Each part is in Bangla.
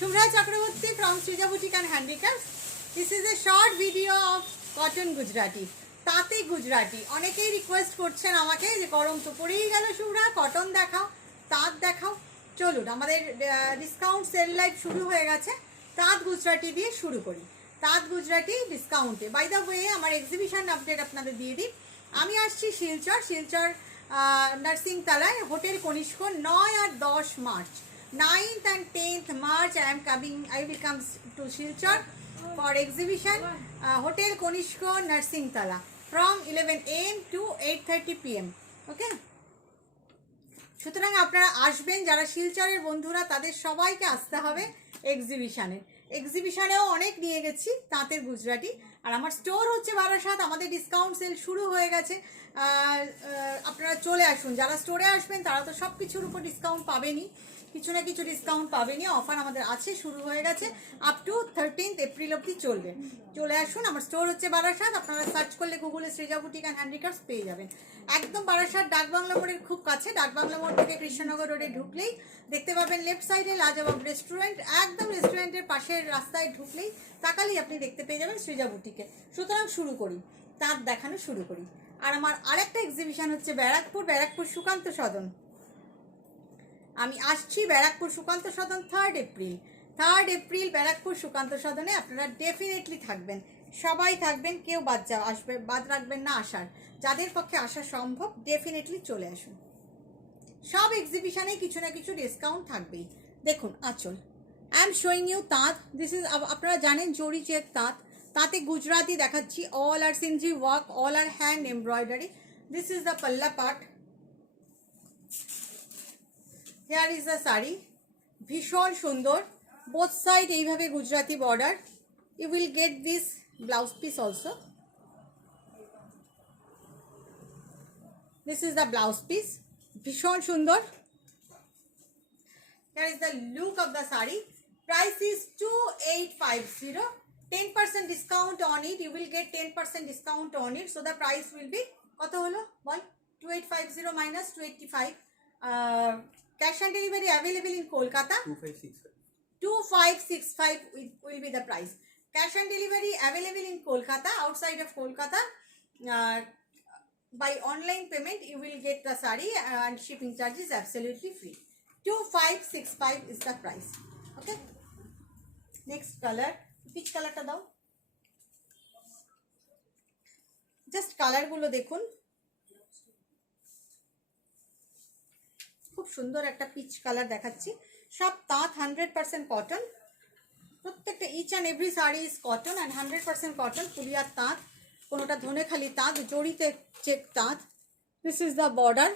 Shubhra Chakraborty from Srija Boutique and Handicrafts. This is a short video of cotton Gujarati. তাঁতে গুজরাটি অনেকেই রিকোয়েস্ট করছেন আমাকে যে গরম তো পড়েই গেল শুভ্রা, কটন দেখাও, তাঁত দেখাও। চলুন, আমাদের ডিসকাউন্ট সেল লাইভ শুরু হয়ে গেছে। তাঁত গুজরাটি দিয়ে শুরু করি। তাঁত গুজরাটি ডিসকাউন্টে। বাই দ্য ওয়ে, আমার এক্সিবিশন আপডেট আপনাদের দিয়ে দিই। আমি আসছি শিলচর নার্সিং তলায় হোটেল কনিষ্ক 9 আর 10 March. 9th and 10th March I will come to Silchar for exhibition, Hotel Konishko Nursing Tala from 11 AM to 8:30 PM. Okay? সুতরাং আপনারা আসবেন, যারা শিলচরের বন্ধুরা তাদের সবাইকে আসতে হবে এক্সিবিশনেও অনেক নিয়ে গেছি তাঁতের গুজরাটি। আর আমার স্টোর হচ্ছে বারাসাত। আমাদের ডিসকাউন্ট সেল শুরু হয়ে গেছে। আপনারা চলে আসুন। যারা স্টোরে আসবেন তারা তো সব কিছুর উপর ডিসকাউন্ট পাবেনই, কিছু না কিছু ডিসকাউন্ট পাবেনই। অফার আমাদের আছে, শুরু হয়ে গেছে, আপ টু 13th এপ্রিল অবধি চলবে। চলে আসুন। আমার স্টোর হচ্ছে বারাসাত। আপনারা সার্চ করলে গুগলে সৃজা বুটিক অ্যান্ড হ্যান্ডিক্রাফটস পেয়ে যাবেন। একদম বারাসাত ডাকবাংলা মোড়ের খুব কাছে। ডাকবাংলা মোড় থেকে কৃষ্ণনগর রোডে ঢুকলেই দেখতে পাবেন লেফট সাইডে লাজবাব রেস্টুরেন্ট। একদম রেস্টুরেন্টের পাশের রাস্তায় ঢুকলেই তাকালেই আপনি দেখতে পেয়ে যাবেন সৃজা বুটিকে। সুতরাং শুরু করি, তাঁত দেখানো শুরু করি। আর আমার আরেকটা এক্সিবিশন হচ্ছে ব্যারাকপুর সুকান্ত সদন। আমি আসছি ব্যারাকপুর সুকান্ত সদন 3rd এপ্রিল ব্যারাকপুর সুকান্ত সদনে। আপনারা ডেফিনেটলি থাকবেন, সবাই থাকবেন, কেউ বাদ রাখবেন না আসার। যাদের পক্ষে আসা সম্ভব ডেফিনেটলি চলে আসুন। সব এক্সিবিশনেই কিছু না কিছু ডিসকাউন্ট থাকবেই। দেখুন আঁচল, আই এম শোয়িং ইউ তাঁত। দিস ইজ, আপনারা জানেন জরি চেক তাঁত। তাতে গুজরাটি দেখাচ্ছি। All are Sindhi work, all are hand embroidery. This is the পাল্লা part. Here is the sari, ভীষণ সুন্দর। বোথ সাইড এইভাবে Gujarati border. You will get this blouse piece also. This is the blouse piece, ভীষণ সুন্দর। Here is the look of the sari. Price is 2850. 10% discount on it. You will get 10% discount on it. So the price will be, কত হলো বল? 2850 minus 285. Cash on delivery available in Kolkata. 2565 will be the price. Cash on delivery available in Kolkata. Outside of Kolkata, by online payment you will get the sari and shipping charges absolutely free. 2565 is the price. Okay. Next color, which color ta dao? Just color gulo dekhun. খুব সুন্দর একটা পিচ কালার দেখাচ্ছি। সব তাঁত, 100% কটন। প্রত্যেকটা each and every sari is cotton and 100% cotton. ফুলিয়ার তাঁত, কোনোটা ধনেখালি তাঁত, জড়িতে চেক তাঁত। This is the border,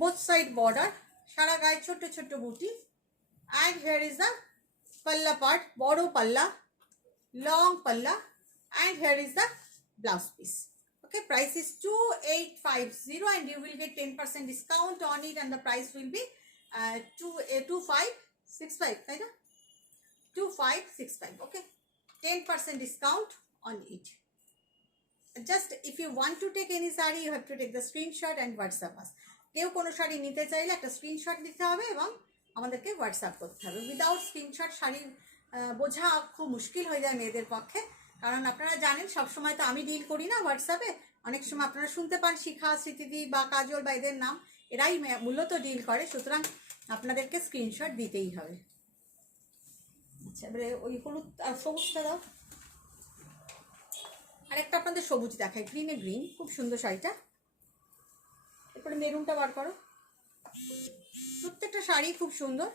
both side border, সারা গায়ে ছোট্ট ছোট্ট বুটি। অ্যান্ড হিয়ার ইজ দ্য পাল্লা পার্ট, বড় পাল্লা, লং পাল্লা। And here is the blouse piece. Okay, price is 2850 and you will get 10% discount on it and the price will be 2565, right? 2565. Okay, 10% discount on it. Just if you want to take any saree, you have to take the screenshot and WhatsApp us. কেউ কোনো শাড়ি নিতে চাইলে একটা স্ক্রিনশট দিতে হবে এবং আমাদেরকে হোয়াটসঅ্যাপ করতে হবে। উইদাউট স্ক্রিনশট শাড়ি বোঝা খুব মুশকিল হয়ে যায় মেয়েদের পক্ষে। কারণ আপনারা জানেন সবসময় তো আমি ডিল করি না হোয়াটসঅ্যাপে। অনেক সময় আপনারা শুনতে পান শিখা, স্মৃতিদি বা কাজল বা এদের নাম, এরাই মূলত ডিল করে। সুতরাং আপনাদেরকে স্ক্রিনশট দিতেই হবে। আচ্ছা, এবারে ওই হলুদ আর সবুজটা দাও। আরেকটা আপনাদের সবুজ দেখায়, গ্রিনে গ্রিন, খুব সুন্দর শাড়িটা। এরপরে মেরুনটা বার করো। প্রত্যেকটা শাড়ি খুব সুন্দর।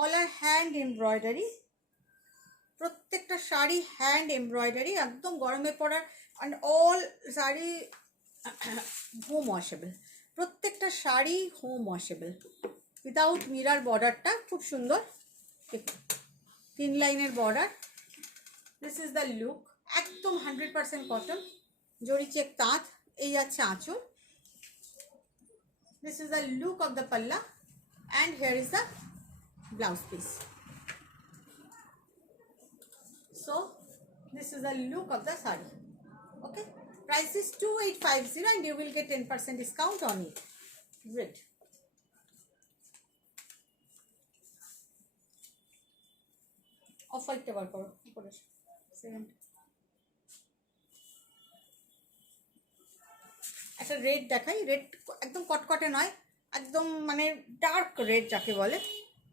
অল আর হ্যান্ড এমব্রয়ডারি, প্রত্যেকটা শাড়ি হ্যান্ড এমব্রয়ডারি, একদম গরমে পড়ার। And all sari home washable. প্রত্যেকটা sari home washable without mirror. বর্ডারটা খুব সুন্দর, 3 লাইনের border. This is the look, একদম 100% কটন, জরি চেক তাঁত। এই যাচ্ছে আঁচল। This is the look of the পাল্লা and here is the blouse piece. So this is the look of the saree. Okay, price is 2850 and you will get 10% discount on it. Great. Off হোয়াইটটা বার করো উপরে সেকেন্ড। একটা রেড দেখাই, রেড একদম কটকটে নয়, একদম মানে ডার্ক রেড যাকে বলে,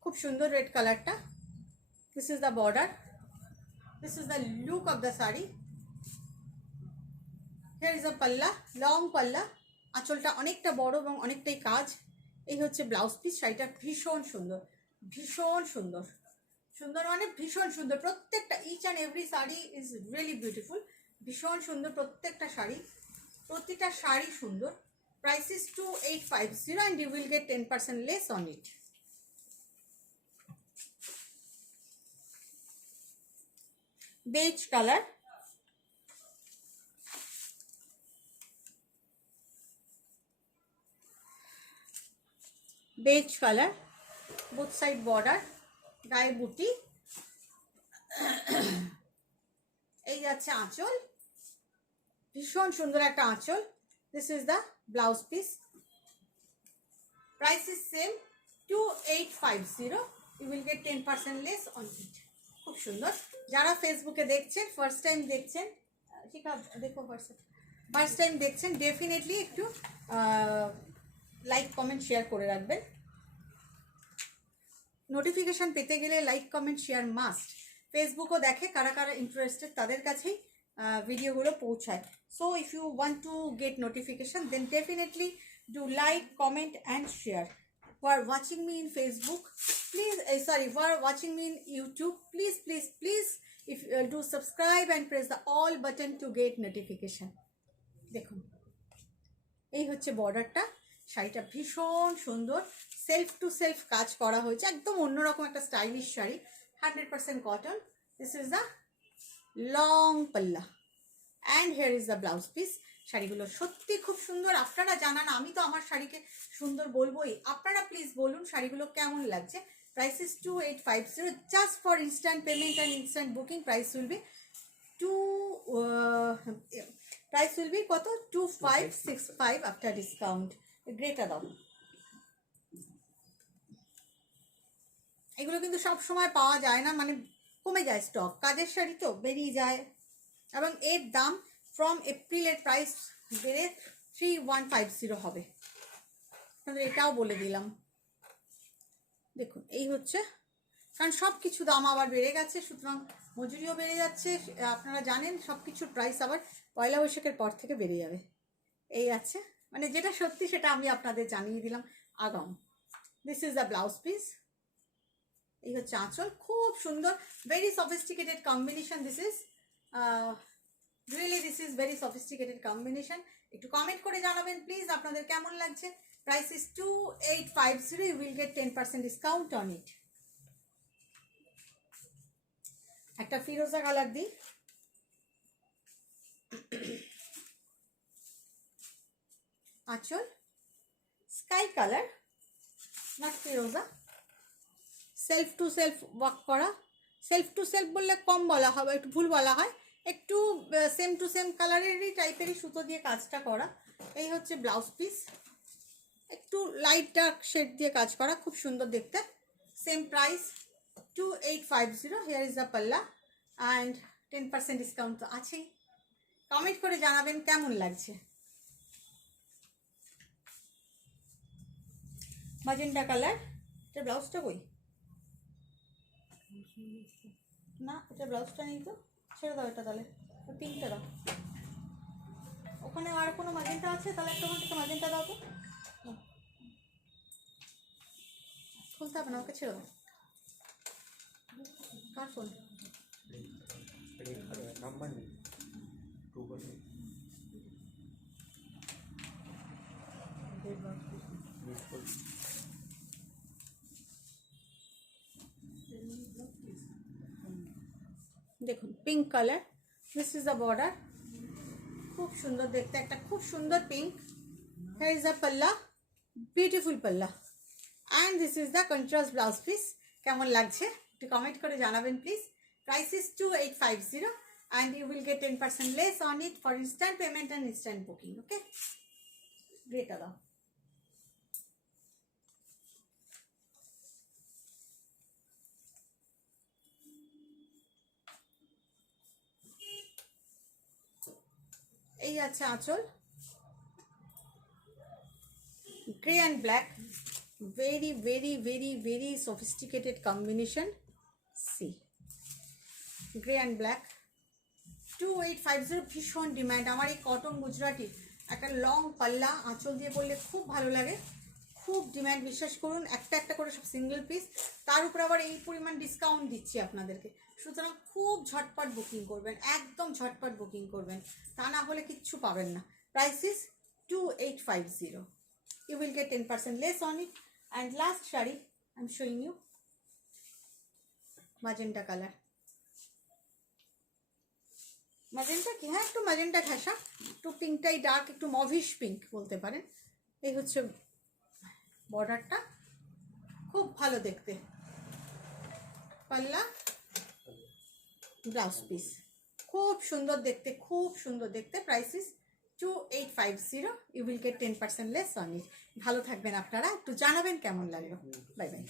খুব সুন্দর রেড কালারটা। This is the border, this is the look of the sari. Here is a পাল্লা, লং পাল্লা, আঁচলটা অনেকটা বড় এবং অনেকটাই কাজ। এই হচ্ছে ব্লাউজ পিস। শাড়িটা ভীষণ সুন্দর, ভীষণ সুন্দর, সুন্দর মানে ভীষণ সুন্দর। প্রত্যেকটা each and every sari is really beautiful. ভীষণ সুন্দর প্রত্যেকটা শাড়ি, প্রতিটা শাড়ি সুন্দর। Price is 2850 and you will get 10% less on it. Beige color, beige color, both side border, গায়ে বুটি। এই যাচ্ছে আঁচল, ভীষণ সুন্দর একটা আঁচল। This is the blouse piece. Price is same 2850, you will get 10% less on it. খুব সুন্দর। যারা ফেসবুকে দেখছেন, ফার্স্ট টাইম দেখছেন, ঠিক আছে দেখো, ফার্স্ট টাইম দেখছেন, ডেফিনেটলি একটু লাইক কমেন্ট শেয়ার করে রাখবেন। নোটিফিকেশান পেতে গেলে লাইক কমেন্ট শেয়ার মাস্ট। ফেসবুকও দেখে কারা কারা ইন্টারেস্টেড, তাদের কাছেই ভিডিওগুলো পৌঁছায়। So if you want to get notification then definitely do like comment and share. who are watching me in Facebook, please who are watching me in YouTube, please if do subscribe and press the all button to get notification. দেখুন এই হচ্ছে বর্ডারটা। শাড়িটা ভীষণ সুন্দর, সেলফ টু সেলফ কাজ করা হয়েছে, একদম অন্যরকম একটা stylish sari, 100% cotton. This is the long পাল্লা and here is the blouse piece. শাড়িগুলো সত্যি খুব সুন্দর। আপনারা জানান, আমি তো আমার শাড়িকে সুন্দর বলবোই, আপনারা প্লিজ বলুন শাড়িগুলো কেমন লাগছে। Price is 2850 just for instant payment and instant booking. Price will be কত, 2565 আফটার ডিসকাউন্ট। গ্রেটা দাও। এগুলো কিন্তু সব সময় পাওয়া যায় না, মানে কমে যায় স্টক, কাজের শাড়ি তো বেরিয়ে যায়। এবং এর দাম ফ্রম এপ্রিলের প্রাইস বেড়ে 3150 হবে, এটাও বলে দিলাম। দেখুন এই হচ্ছে, কারণ সব কিছু দাম আবার বেড়ে গেছে, সুতরাং মজুরিও বেড়ে যাচ্ছে। আপনারা জানেন সব কিছুর প্রাইস আবার পয়লা বৈশাখের পর থেকে বেড়ে যাবে। এই আছে, মানে যেটা সত্যি সেটা আমি আপনাদের জানিয়ে দিলাম আগাম। This is the blouse piece. এই হচ্ছে আঁচল, খুব সুন্দর, very sophisticated combination. This is really this is very sophisticated combination. একটু কমেন্ট করে জানাবেন প্লিজ আপনাদের কেমন লাগছে। Price is 2850, you will get 10% discount on it. একটা ফিরোজা কালার দিই, আঁচল স্কাই কালার, নট ফিরোজা, সেলফ টু সেলফ ওয়ার্ক করা। সেলফ টু সেলফ বললে কম বলা হবে, একটু ভুল বলা হয়, একটু সেম টু সেম কালারেরই টাইপেরই সুতো দিয়ে কাজটা করা। এই হচ্ছে ব্লাউজ পিস, একটু লাইট ডার্ক শেড দিয়ে কাজ করা, খুব সুন্দর দেখতে। Same price 2850। Here is the পাল্লা অ্যান্ড 10% ডিসকাউন্ট তো আছেই। কমেন্ট করে জানাবেন কেমন লাগছে। ম্যাজেন্টা কালার, এটা ব্লাউজটা কই, না এটা ব্লাউজটা নেই তো, ছেড়ে দাও এটা, তাহলে পিঙ্কটা দাও। ওখানে আর কোনো ম্যাজেন্টা আছে, তাহলে একটা ওখান থেকে ম্যাজেন্টা দাও তো। খুলতে হবে না, ওকে ছেড়ে দাও। কার ফোন? নাম্বার নেই। দেখুন pink colour, this is the border, খুব সুন্দর দেখতে, একটা খুব সুন্দর পিঙ্ক। হিয়ার ইজ দ্য পাল্লা, বিউটিফুল পাল্লা and this is the contrast blouse piece. কেমন লাগছে একটু কমেন্ট করে জানাবেন please. Price is 2850 and you will get 10% less on it for instant payment and instant booking. Okay, great দাও। যাচ্ছে আঁচল, grey and black, very very very very sophisticated combination. See grey and black 2850, ভীষণ ডিমান্ড। আমার এই কটন গুজরাটি একটা লং পাল্লা আঁচল দিয়ে পরলে খুব ভালো লাগে, খুব ডিমান্ড, বিশ্বাস করুন। একটা একটা করে সব সিঙ্গেল পিস, তার উপর আবার এই পরিমাণ ডিসকাউন্ট দিচ্ছি আপনাদেরকে। সুতরাং খুব ঝটপট বুকিং করবেন, একদম ঝটপট বুকিং করবেন, তা না হলে কিচ্ছু পাবেন না। Price is 2850, you will get 10% less on it. And last shari I'm showing you, magenta color, magenta কি, হ্যাঁ একটু ম্যাজেন্টা ঘেঁষা, একটু পিঙ্কটাই ডার্ক, একটু মভিশ পিঙ্ক বলতে পারেন। এই হচ্ছে বর্ডারটা, খুব ভালো দেখতে, পাল্লা ব্লাউজ পিস, খুব সুন্দর দেখতে, খুব সুন্দর দেখতে। Price is 2850, you will get 10% less on it. ভালো থাকবেন আপনারা, একটু জানাবেন কেমন লাগলো। Bye by.